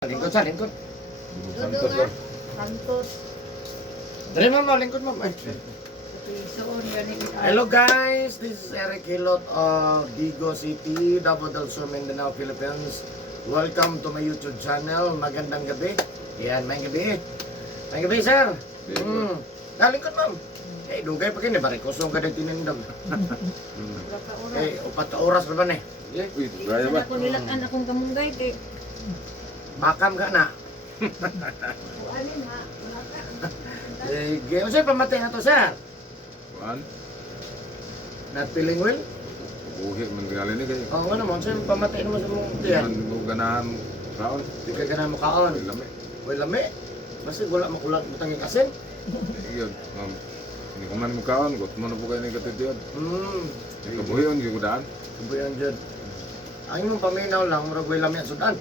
Lingkod sa lingkod. Santos ba? Santos. Dali ma'am, lingkod ma'am. Ay. Soon gani. Hello guys, this is Eric Hilot of Digo City, Davao del Sur, Mindanao, Philippines. Welcome to my YouTube channel. Magandang gabi. Yan, may gabi. May gabi, sir. Lingkod ma'am. Eh, dugay pa kini bari kusong ka na tinindam. Eh, upat ka oras pa ba ni? Uy, gaya ba? Ako nilakan akong kamunggay kay Makam ka na. kuanin ha. Sige, usay pamatay na to, sir. Kuan? Not feeling well? Buhi man gali ni kay. Oo, ano mo, sir, pamatay naman sa mong tiyan. Man mo ganahan kaon. Di ka ganang makaon. Ay lami. Uy, lami. Basta wala makulat butang yung asin. Iyon. Ini ko man mo kaon, gut mo na po kayo ni katitiyon. Kabuhiyon gyud daan. Sabayan dyan. Ay mong paminaw lang, murag way lami ang sudan.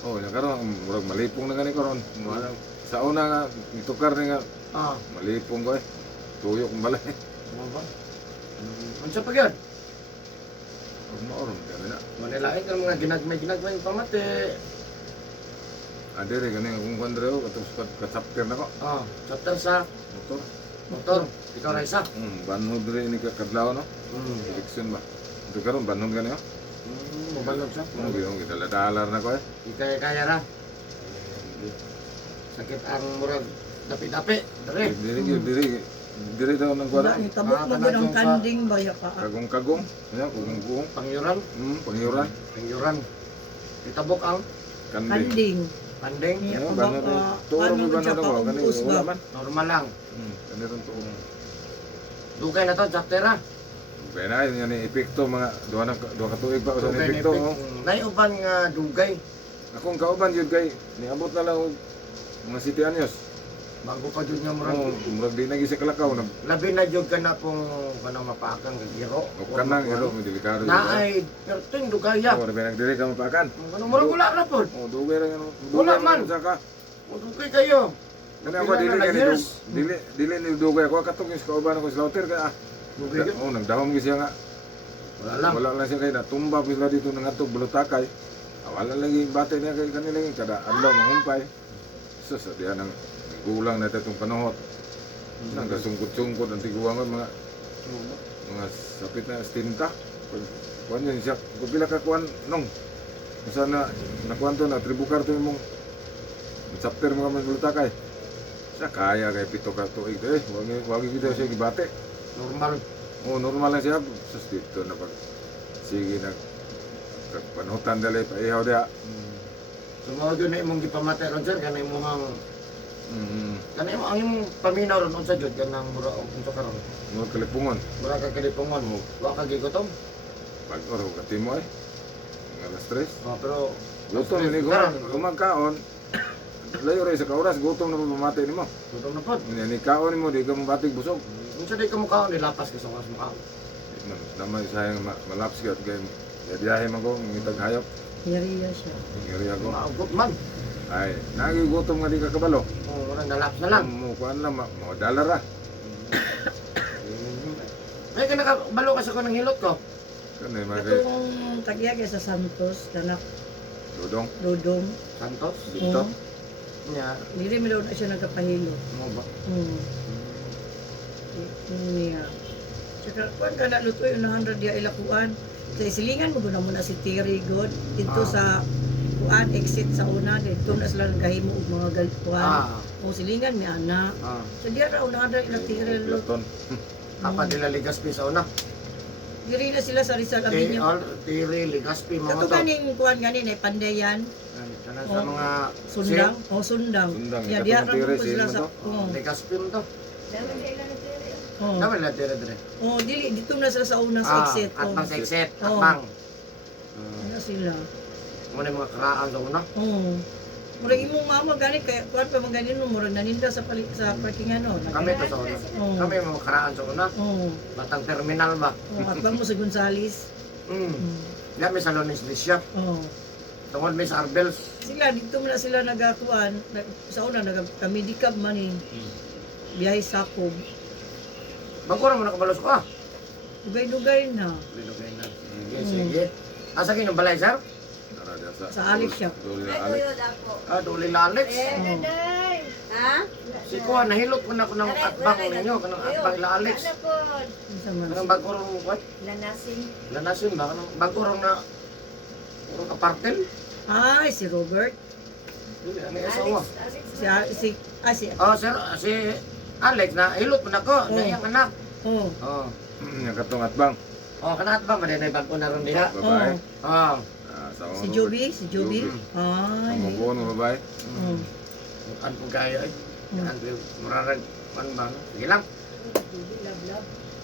Oh, nya karon murag malipong na gani karon. Sa una nga itukar ni nga Ah, malipong ko eh. Tuyo kong balay. ano ba? Unsa pa gyud? Mauron gani na. Manilain ka ng mga ginagmay yung pamati. Ade re gani akong kondreo katapos ka-chapter na ko. Ah, chapter sa Motor. motor. Ikaw na isa. Banhod re ni kadlaw no. Election ba? Ito karon banhod gani oh. Mabalog siya. Mo gyud gidala-dalar na ko eh. Di kaya ra. Sakit ang murag dapi-dapi. Dere. Diri daw nang kuan. Tabok mo gud ang kanding baya pa. Kagong-kagong. Ya, kagong-kagong. Pangyuran. Pangyuran. Pangyuran. Itabok ang Kanding. Kanding. panding. Iya, Ya, baka, banat eh. Turo ano mo rin banat siya, ako. Kani paubos wala ba? man. Normal lang. Kani ron to. Dugay na to, chapter ra. Kaya na yun yan epekto mga duha ka tuig pa usan Dugay na epekto. effect. Naiuban nga dugay. Akong kauban yun kay niabot na lang og mga 7 anyos. Bago pa jud nga murag. Oh, murag di na gisa kalakaw na Labi na jud ka na kung kanang mapakang giro. og kanang iro mo delikado. Naay, pero ting dugaya. Oh, rabi nagdiri ka mapakan. Ano murag wala ra pod. Oh, dugay ra yan. Wala man. Saka Dugay kayo. Kani ako dili Pila na kani years? dili ni dugay ako katong is kauban ako sa lauter ka. Dugay jud. Oh, nagdahom gyud siya nga. Wala lang. Wala lang siya kay natumba sila dito nangatog bulutakay. Wala lagi bate niya kay kanila kada adlaw mangumpay. Sus, diyan nang gulang na itong panahot. Nagkasungkot-sungkot ang tiguangan mga sapit na stinta. Kuan yun siya, kung pila ka kuan nung. Kung saan na nakuan to na tribukar to yung mong chapter mga magbulutakay. Siya kaya kay pito ka tuig eh. Wagi kita siya gibate. Normal. Oh, normal lang siya. Sus dito na pag sige na panahutan dali pa ihaw dia. Sumo jud na imong gipamatay ron sir kanang imong kanang imong ang imong paminaw ron unsa jud kanang mura unsa karon. Mga kalipungon. Mura ka kalipungon mo. Wa ka gigutom. Pag oro ka timo ay. Mga alas 3. Oh, pero Gutom ni ko. Kumagkaon. Layo rin sa kauras, gutom na pamamati ni mo. gutom na pod. Ni kaon mo, di ka mabatig busog. Unsa day ka mukhaon nilapas ka sa oras mukhaon. Damay sayang malaps ka at kayo. Biyahe man ko, ngitag hayop. Yariya siya. Ngiri ako. Maagot man. Ay, nagigutom nga di ka kabalo. Oh, wala nalaps na lang. Mukuan lang, mga dollar ah. May ka nakabalo ka sa kanang hilot ko. Kanay mga kay Itong tagyag sa Santos, tanak Dudong, Dodong. Santos. Dito. Nya, Dili mi daw na siya nagkapahilo. mo ba? Niya. Tsaka kuan ka na lutoy unahan ra diya ilakuan. Kay silingan mo gud na si Terry God dito sa kuan exit sa una dito na sila nagahimo og mga galpuan. O silingan mi ana. So diya ra unahan ra ila Terry lot. Platon. Apa nila Ligaspi sa una? Diri na sila sa Rizal Avenue. Tiri, Ligaspi, mga Kato to. kaning kuan gani na pandayan. Sana sa mga Sundang. O Sundang. Sundang, Ya katong diya ra Terry, po sila sino sa. to? Oo. Ligaspi mo to. Oo. Dami na tiri dire. Oh, dili dito na sila sa unang exit. At bang exit, at Oh. bang. Ano sila? Muna yung mga karaan sa una. Oo. Murag imong mama gani kay kuan pa man gani no murag naninda sa sa parkingan no. Kami to sa una. Oo. Kami yung mga karaan sa una. Oo. Batang terminal ba? Oh, at bang mo sa Gonzales. Dami sa Lonis Bishop. Oh. Tungod may sa Arbels. Sila dito mo na sila nagakuan sa una nagkamedicab man eh. Biyahe Sakob. Bago na mo nakabalos ko ah. Dugay-dugay na. Lilugay na. Sige, sige. Asa kayo ng balay, sir? Para dyan Sa Alex siya. Duli Alex. Duli Alex. Oh. Ha? Si Kuha, nahilot ko na ko ng atbang ninyo, kanang atbang ila Alex. Ano po? Isa man. Kanang bago rong, what? Lanasin. Lanasin ba? Kanang bago rong na, rong kapartel? Ay, si Robert. Dili, ano yung asawa? Si Oh, sir, si Alex, na hilot mo na ko, na iyang anak. Oh. Oh. Yung katong atbang. Oh, kanat ba? Madenay bago na ron diha. Babae. Oh. Asawa Si mo. Joby, si Joby. Ay. Ang mabuo ng babae. Oh. Ano po kaya ay? Ano po, mararag, ano ba? Sige lang.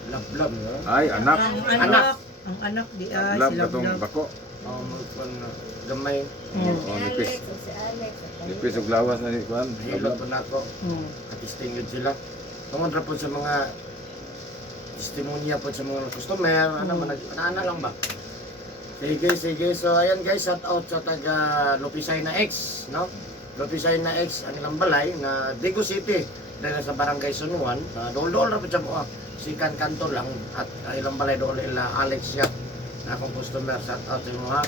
Love. Ay, anak. Ang anak. Ang anak di ay Lab si katong Love. bako. Oh, magpon na. Gamay. Oh. Oh, nipis. Si Alex. Nipis og lawas na ni Kuan. Hilot po na ako. Oh. Katisting yun sila. Tungod ra po sa mga testimonya po sa mga customer, ano man, ana lang ba? Sige. So, ayan guys, shout out sa taga Lopisay na X, no? Lopisay na X, ang ilang balay na Digo City, dahil sa Barangay Sunuan, dool-dool ra po siya po, sikan kanto lang, at ilang balay dool ila Alex siya, na akong customer, shout out sa mga.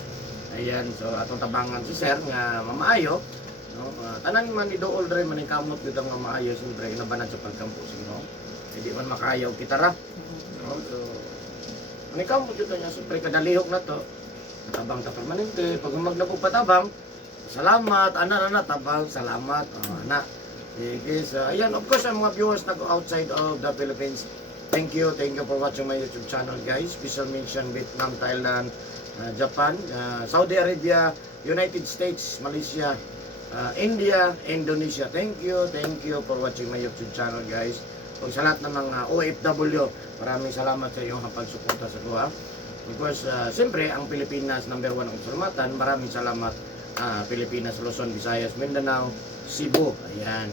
Ayan, so atong tabangan si Sir, nga mamaayo, no? Tanan man ni dool dre man kamot dito nga maayo, siyempre, inabanan sa pagkampus, no? Hindi man makayaw kita ra. No? So, manikamot dito niya, siyempre, kadalihok na to, tabang ta permanente, pag magnabog patabang, salamat, ana tabang, salamat, ana. Sige, so ayan, of course, ang mga viewers na go outside of the Philippines, thank you for watching my YouTube channel guys. Special mention Vietnam, Thailand, Japan, Saudi Arabia, United States, Malaysia, India, Indonesia. Thank you for watching my YouTube channel guys. Kung sa lahat ng mga OFW, maraming salamat sa iyong pagsuporta sa kuha. Of course, siyempre, ang Pilipinas, number 1 ang salamatan. Maraming salamat, Pilipinas, Luzon, Visayas, Mindanao, Cebu. Ayan.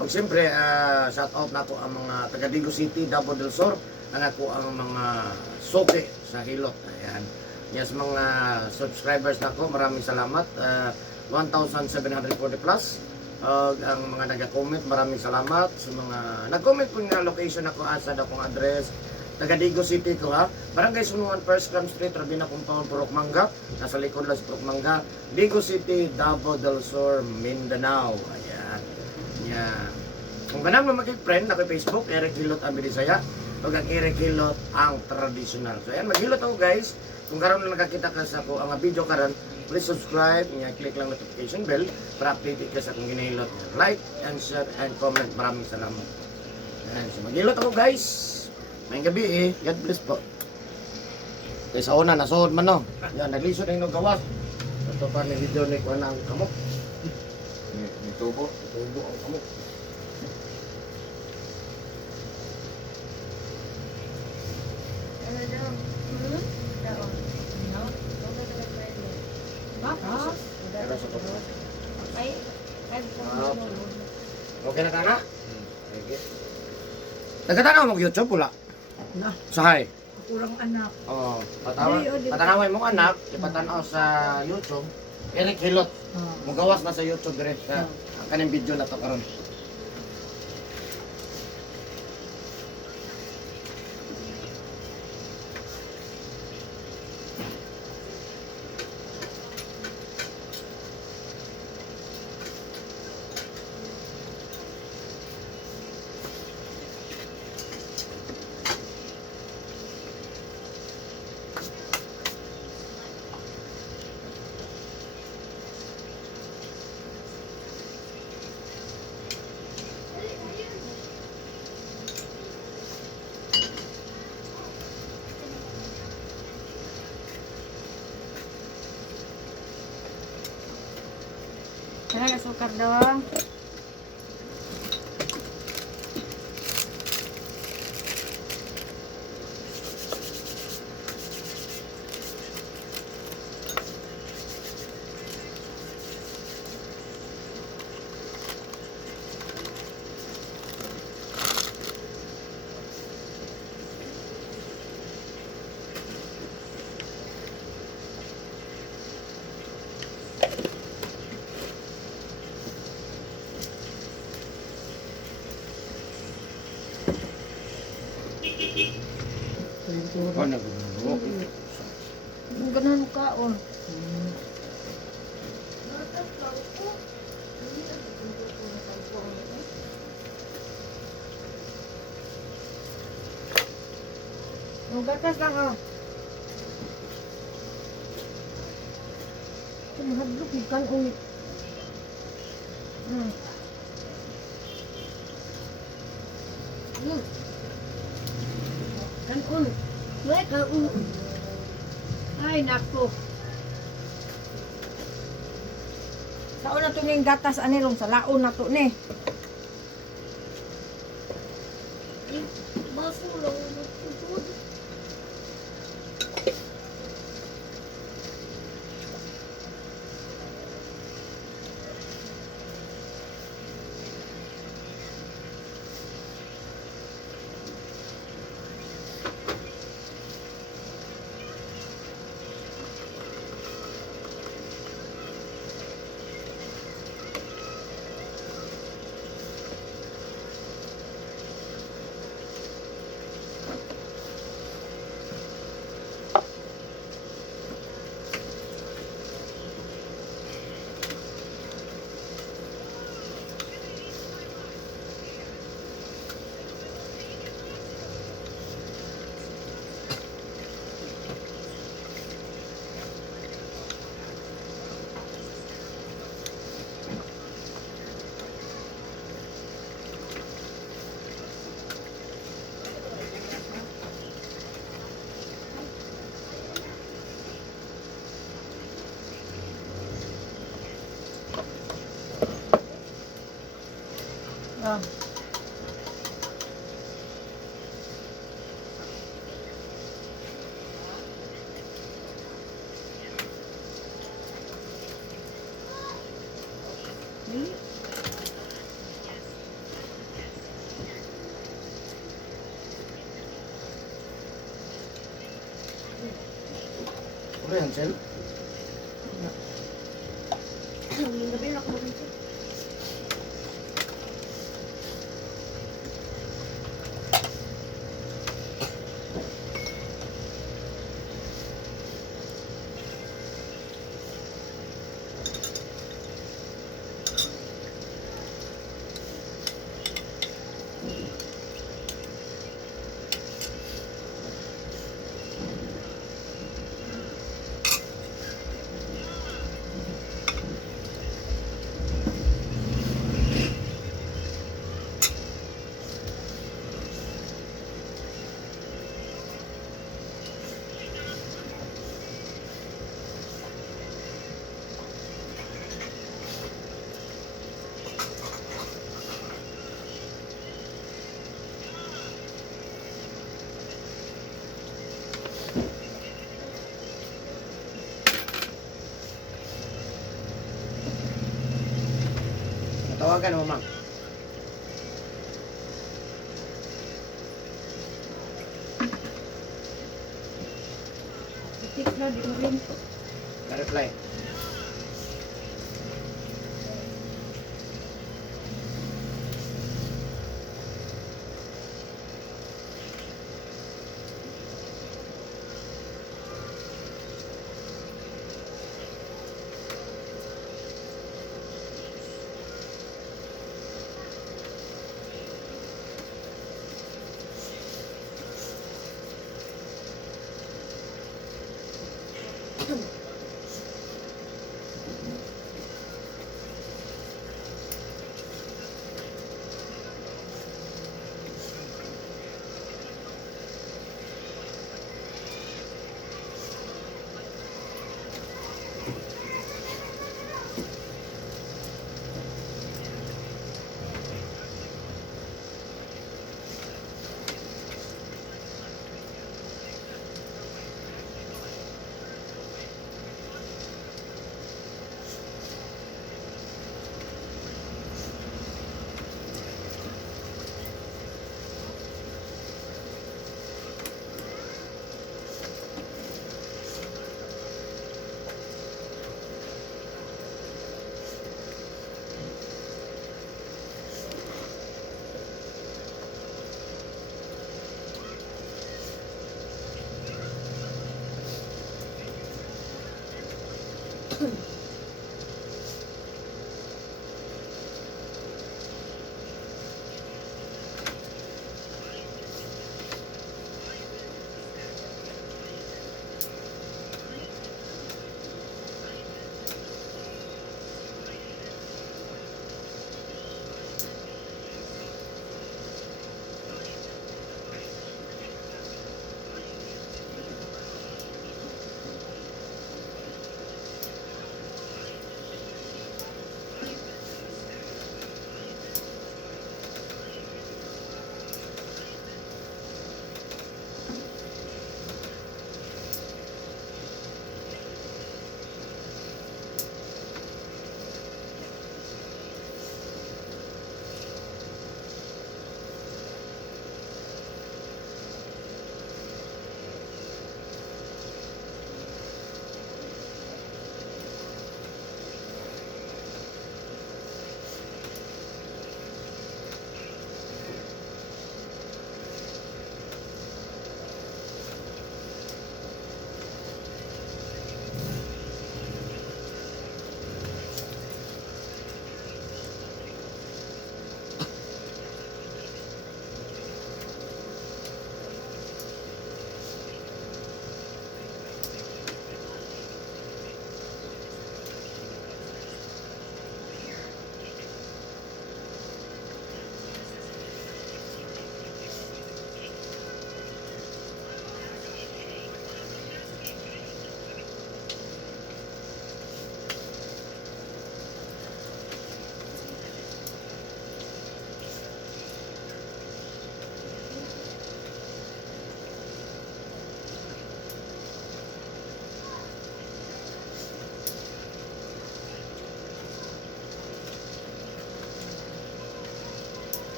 Pag siyempre, shout out na ko ang mga taga Digo City, Davao del Sur, ang ako ang mga soke sa Hilot. Ayan. Yes, mga subscribers na ko, maraming salamat. 1,740 plus. Ang mga nag-comment, maraming salamat sa mga nag-comment po nga location ako, asa daw kong address. Taga Digo City ko ha. Barangay Sunuan, First Gram Street, Rabina Compound, Purok Manga. Nasa likod lang sa Purok Manga. Digo City, Davao del Sur, Mindanao. Ayan. Yan. Kung ganang mo mag-friend, na Facebook, Eric Hilot ang Binisaya. Huwag ang Eric Hilot ang traditional. So ayan, maghilot ako guys. Kung karon na nakakita ka sa ako ang video karon, please subscribe, click lang notification bell para updated ka sa akong ginahilot. Like and share and comment. Maraming salamat. Ayan, so maghilot ako guys. May gabi God bless po. Kaya sa una, nasuod man no. Yan, naglisod na yung gawas. Ito pa ni video ni Kuan ang kamok. Ni tubo. Tubo ang kamok. Ano daw? Daon. Ah. Pero sa tubo. Ay, Okay na ka na? Okay. Nagkatanaw mo YouTube pula. Na, Sahay. kurang anak. Oh, Ay, oh, di ba? patanaway mong anak, ipatanaw sa YouTube. Eric Hilot. Ah. Mugawas na sa YouTube dire sa kaning video na to karon. Kaya sukar daw. Oh, nagbubuo. Ganun ka, oh. Ang gatas lang ah. Mahadlok yung kanon. Kanon. Wala kanon. Ay, naku. Saon na to ning gatas anirong sa laon na to ni. Baso lang matutod. Ah. Ano yan, Sel? Gabi na ako dito. Tawagan mo, ma'am. Tik na di ulim. Na-reply.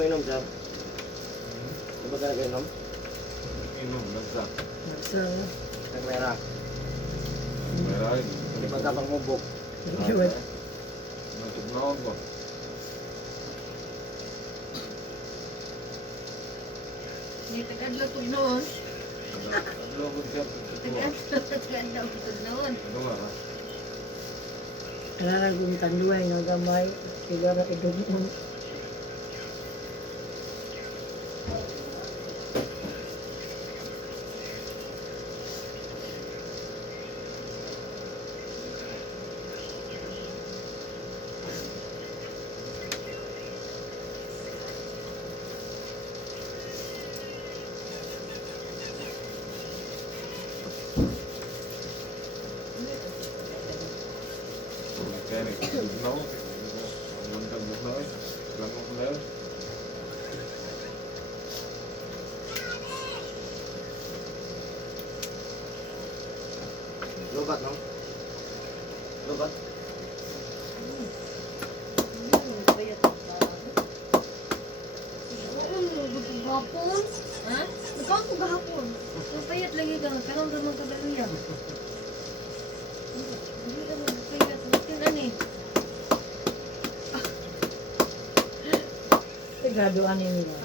mainom, sir? Di ba ka nag-inom? Inom, nagsa. Nasa, Nagmera. Meray. Di ba ka pangmubok? yun. Natugnaon ko. Hindi tagadlo tug noon. Adlo ko siya. Tagadlo tug noon. Ano nga ha? Kararagong tanduay nga gamay. Sigara idumon. Kaya nagtugnaw. Ang muntang bugnaw eh. Langok na yun. Lobat, no? Lobat? Gahapon? Ha? Nagkaon ko gahapon. Napayat lagi ka. Karoon ramang kagaluya. Hindi ka magpayat. Makin ani. Sigado ani niya.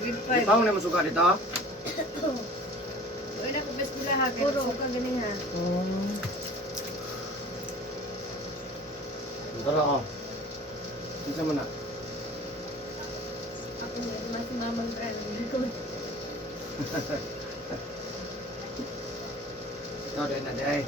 Grade Di pa ako na masuka dito? Uy na ko best nila ha. Kaya suka ganing ha. Oh. Tara ako. Isa mo na. Ako mas mamang likod. Ikaw din na day.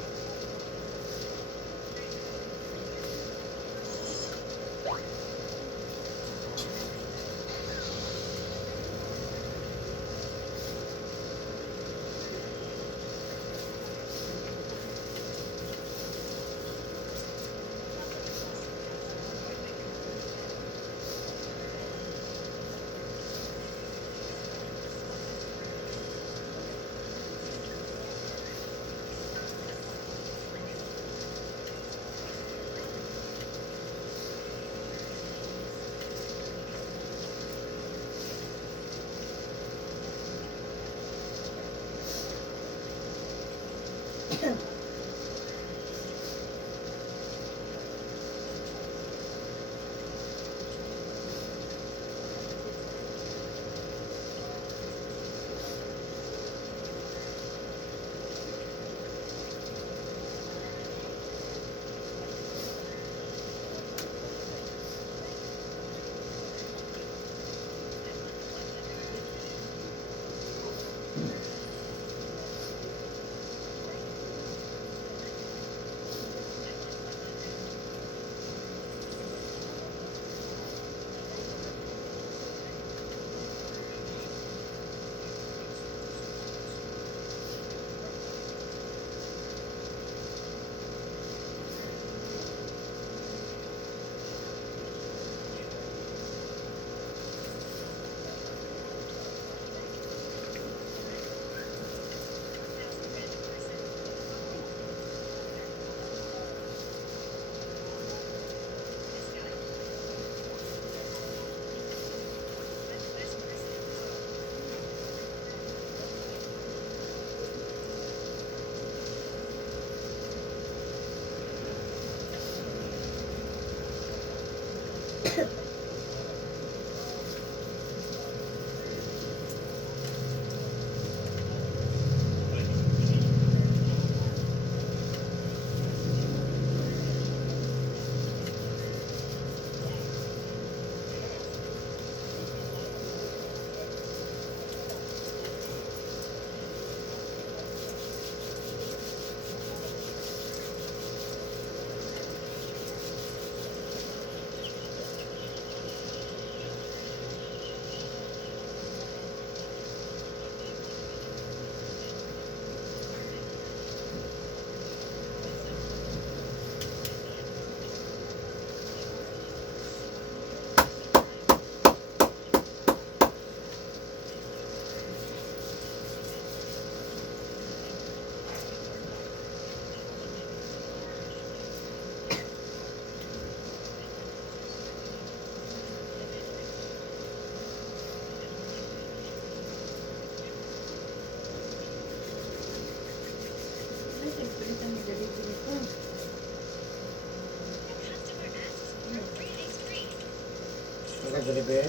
ka dali be.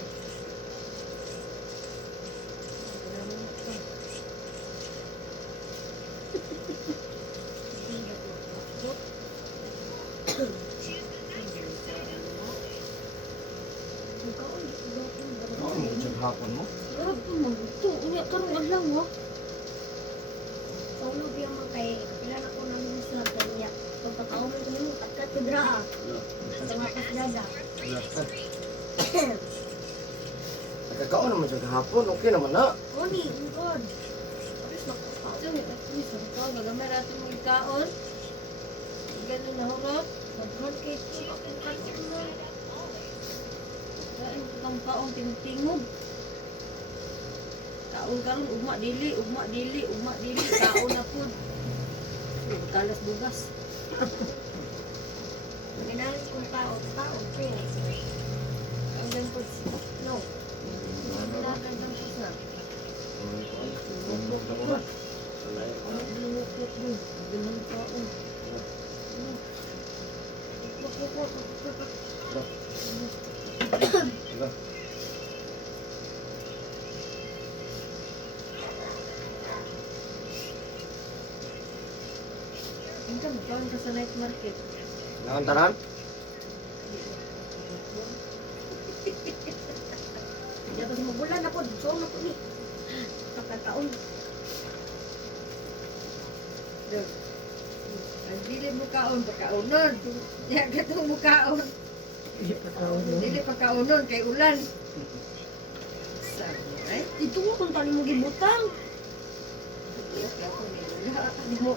Ano mo sa hapon mo? Sarap po magbuto. Unya karong adlaw mo. Sa ulo biya man kay kapila na ko namin sa kanya. Pagkataon ko nimo takat ko dra. Sa mga kasdada. Nagkakaon naman sa hapon, okay naman na. Oni, oh God. Aris na ko. Ito, ito, magamay natin mo ikaon. Ganun na hulot. Nagron kay ko ako kanin mo. Kain ko kang kaon tingtingog. Kaon karon ugma dili, kaon na pud. Talas bugas. Ginali kong tao ko. Ang gan pud. No. Dagan lang siya. Ganun kaon. Ikaw, magkaon ka sa night market. Nakantaran? Kaya kasi mabulan na po. So na po ni. Pagkataon. Ang dili mo kaon, pagkaonon. Diyan ka itong mo kaon. Hindi pa tao mo. Dili pagkaonon, kay ulan. Sabi mo, ay, Ito mo kung tali mo gibutang. iyak ako ni Lula. Di mo.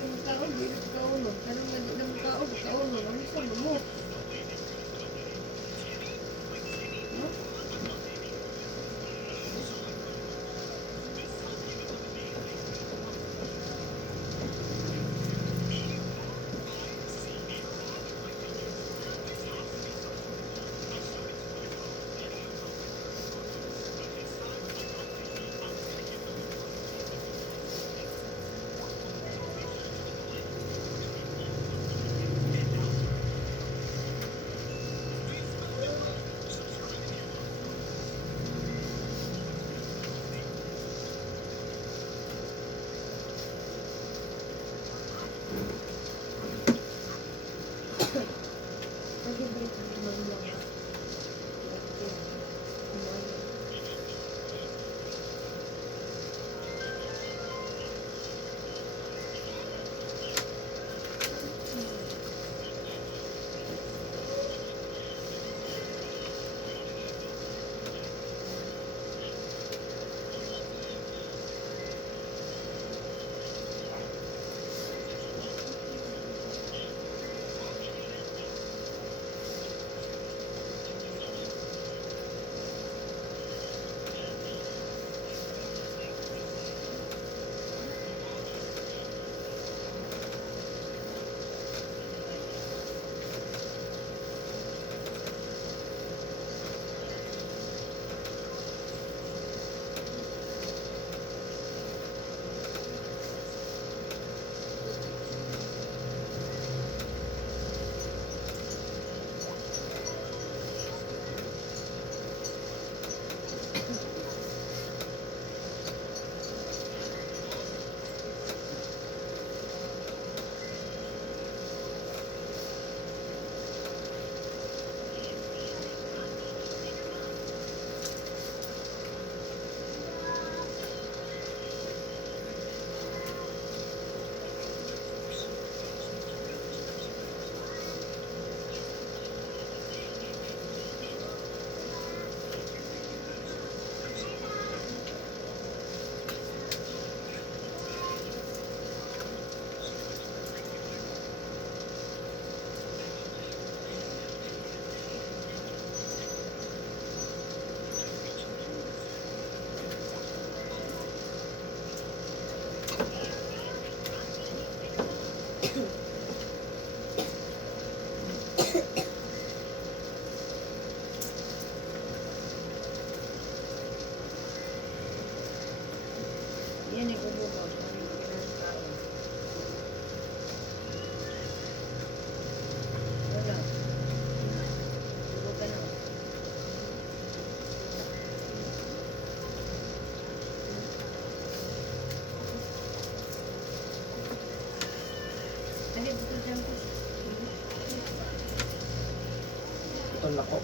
Ang kaon, dili pagkaonon. Kanang nga di na mo kaon, pagkaonon. Ano sa mo? Ano dito dyan po? Ito na ko.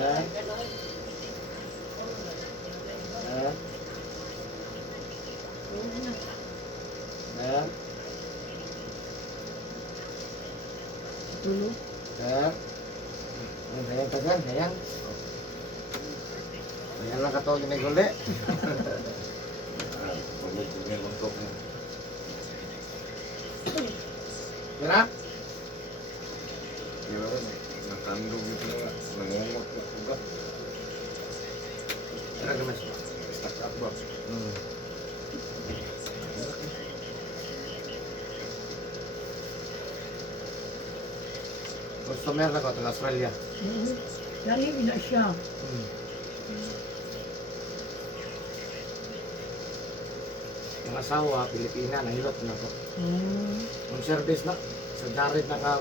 Ha? Ha? Ha? Tulog. Ha? Ayan ka dyan, ayan. Ayan lang katawag ni Gulde. Pagod ko ngayon untuk niya. Kira? Kaya rin, nakandog ito nga. Nangungot ko ba? Kira gamas. Stuck up ba? Customer na ko ito Australia. Dali na siya. Ang asawa, Pilipina, nahilot na ko. Hmm. Ang service na, sa Jared na ka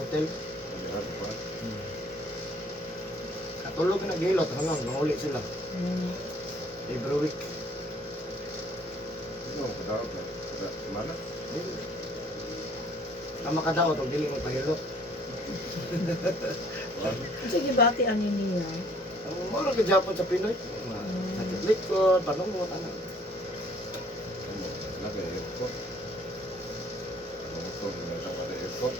hotel. Nangyari pa. Katulog na gilot, hanggang nanguli sila. Hmm. Every week. Ano, kadawat na. Mana? Ang makadaot, ang dili mo pahilot. Sige, bati ani niya. Ang mga ka-Japon sa Pinoy. Sakit likod, panungot, ano. Ano, naka-airport. Ano mo ito, minatang ka na airport.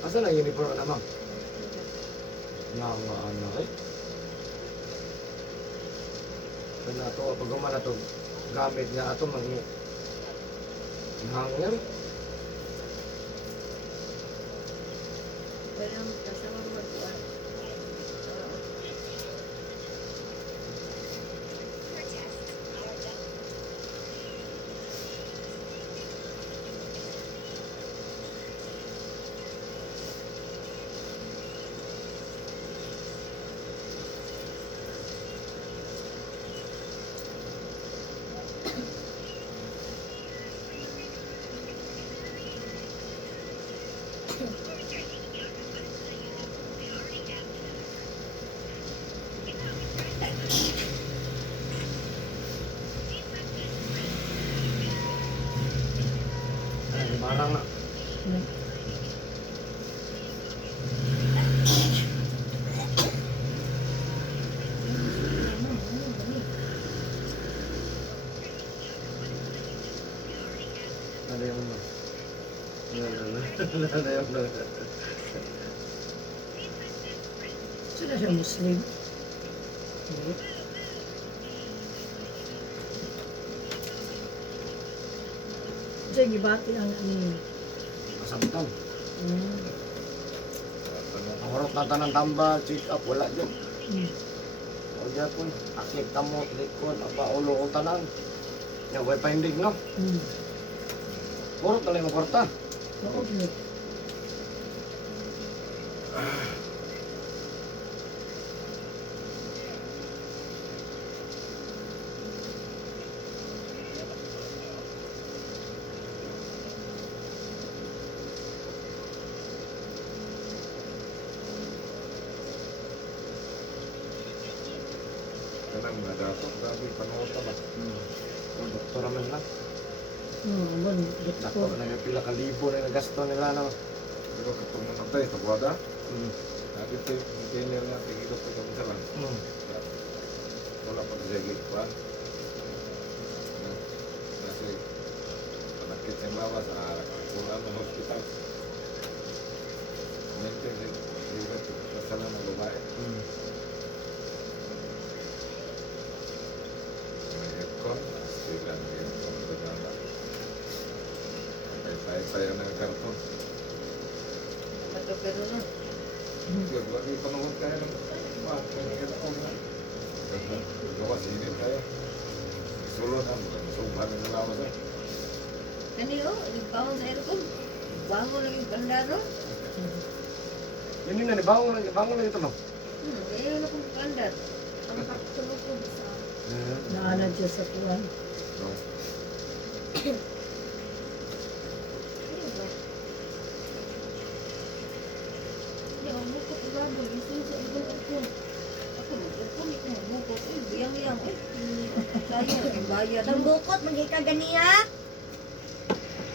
Asa na uniform na ma'am? Yang ano eh? Ito na ito, pag gumana ito, gamit na ito, hanger. Walang kasama magkuhan. Ay, barang na. Ada yang mana? Ada yang mana? Sila siya Muslim. Sige, bati ang ani. Masabtan. Hmm. Ang horot na tanang tambal, check up, wala dyan. Hmm. O dyan po, akit kamot, likod, apa, ulo o tanan. Yan, way finding, no? Hmm. Horot na lang yung kwarta. Oo, good. Kanang mga dapat, grabe, panuot na ba? O, doktor naman lang. Hmm, bon, Dako doktor. na yung pila ka libo na nagasto nila, no? Pero katong mga tayo, tabuada. Mm. Lagi ito yung container nga, tigilot ko kami sa lang. Mm. Wala pa na sige, pa. Yang lawas, pulang ng hospital. Maintenance, kasala ng babae. May aircon, sila ng aircon sa dala. Tayo ng karton. Ato pero no. Good, lagi panahon tayo ng aircon na. Gawas, init tayo. Sulod ang sumpah ng lawas eh. Kani oh, nagbangon sa aircon. Bangon lagi pandaro. Yun na, bangon lang ito no. Ayun akong pandar. Ang katulog ko sa Naanan siya sa kuan. No. Ano ba? Hindi ako bukot ibabol. Gusto sa ibang aircon. Ako aircon, ito bukot. Biyang-biyang. Tayo, bayad. Ang bukot, maging kaganiya.